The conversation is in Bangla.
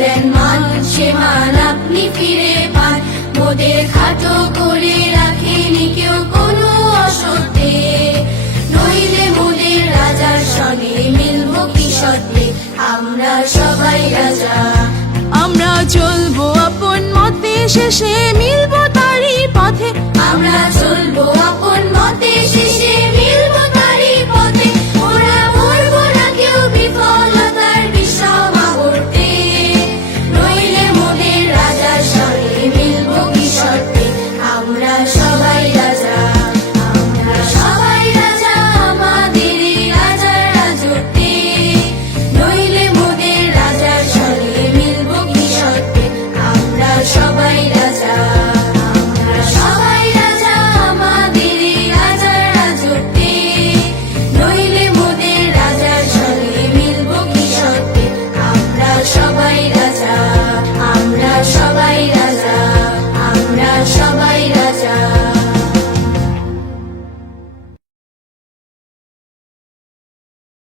দেন মান, সে মান আপনি ফিরে পান। মোদের খাটো করে রাখেনি কেউ কোনো অসত্যে, নইলে মোদের রাজার সঙ্গে মিলবো কি সত্যে। আমরা সবাই রাজা, আমরা চলবো আপন মতে, শেষে মিলবো তারই পথে। আমরা চলবো আপন মতে, শেষে